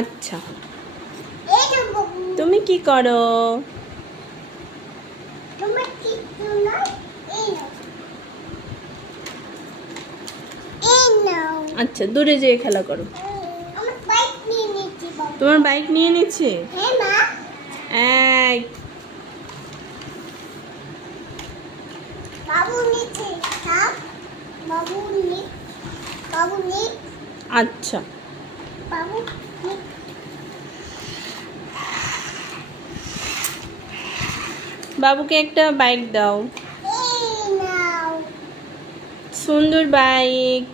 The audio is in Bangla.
আচ্ছা তুমি কি করো? আচ্ছা দূরে যেয়ে খেলা করো। তোমার বাইক নিয়ে নিচ্ছে? এই আচ্ছা বাবুকে একটা বাইক দাও, সুন্দর বাইক।